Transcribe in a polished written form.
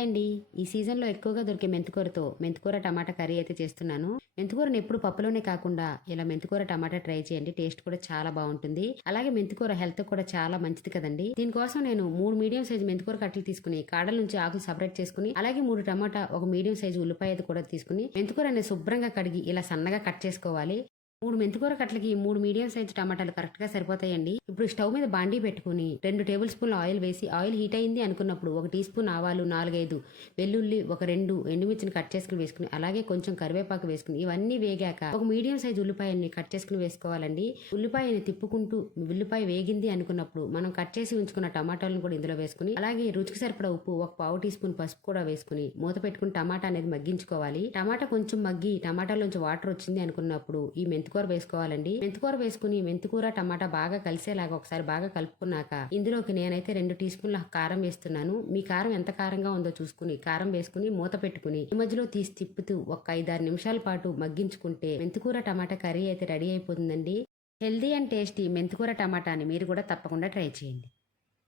Hi అండి. ఈ సీజన్‌లో ఎక్కువగా దొరికే మెంతికూర టమాటా కర్రీ అయితే చేస్తున్నాను. మెంతికూరని ఎప్పుడు పప్పులోనే కాకుండా ఇలా మెంతికూర టమాటా ట్రై చేయండి. టేస్ట్ కూడా చాలా బావుంటుంది. అలాగే మెంతికూర హెల్త్‌కి కూడా చాలా మంచిది కదండీ. దీనికోసం నేను 3 మీడియం సైజ్ మెంతికూర కట్టలు తీసుకుని కాడల నుంచి ఆకులు సెపరేట్ చేసుకుని, అలాగే 3 టమాటా, ఒక మీడియం సైజ్ ఉల్లిపాయ అయితే కూడా తీసుకుని మెంతికూరని శుభ్రంగా కడిగి ఇలా సన్నగా కట్ చేసుకోవాలి. 3 మెంతికూర కట్లకి 3 మీడియం సైజ్ టమాటాలు కరెక్ట్ గా సరిపోతాయండి. ఇప్పుడు స్టవ్ మీద బాండీ పెట్టుకుని 2 టేబుల్ స్పూన్ల ఆయిల్ వేసి, ఆయిల్ హీట్ అయింది అనుకున్నప్పుడు 1 టీ స్పూన్ ఆవాలు, 4-5 వెల్లుల్లి, ఒక 2 ఎండుమిర్చిని కట్ చేసుకుని వేసుకుని, అలాగే కొంచెం కరివేపాకు వేసుకుని ఇవన్నీ వేగాక ఒక మీడియం సైజ్ ఉల్లిపాయని కట్ చేసుకుని వేసుకోవాలండి. ఉల్లిపాయని తిప్పుకుంటూ ఉల్లిపాయ వేగింది అనుకున్నప్పుడు మనం కట్ చేసి ఉంచుకున్న టమాటాలను కూడా ఇందులో వేసుకుని, అలాగే రుచికి సరిపడా ఉప్పు, ఒక పావు టీ స్పూన్ పసుపు కూడా వేసుకుని మూత పెట్టుకుని టమాటా అనేది మగ్గించుకోవాలి. టమాటా కొంచెం మగ్గి టమాటాలోంచి వాటర్ వచ్చింది అనుకున్నప్పుడు ఈ మెంతికూర వేసుకోవాలండి. మెంతికూర వేసుకుని మెంతికూర టమాటా బాగా కలిసేలాగా ఒకసారి బాగా కలుపుకున్నాక ఇందులోకి నేనైతే 2 టీ స్పూన్ల కారం వేస్తున్నాను. మీ కారం ఎంత కారంగా ఉందో చూసుకుని కారం వేసుకుని మూత పెట్టుకుని ఈ మధ్యలో తీసి తిప్పుతూ ఒక 5-6 నిమిషాల పాటు మగ్గించుకుంటే మెంతికూర టమాటా కర్రీ అయితే రెడీ అయిపోతుందండి. హెల్దీ అండ్ టేస్టీ మెంతికూర టమాటాని మీరు కూడా తప్పకుండా ట్రై చేయండి.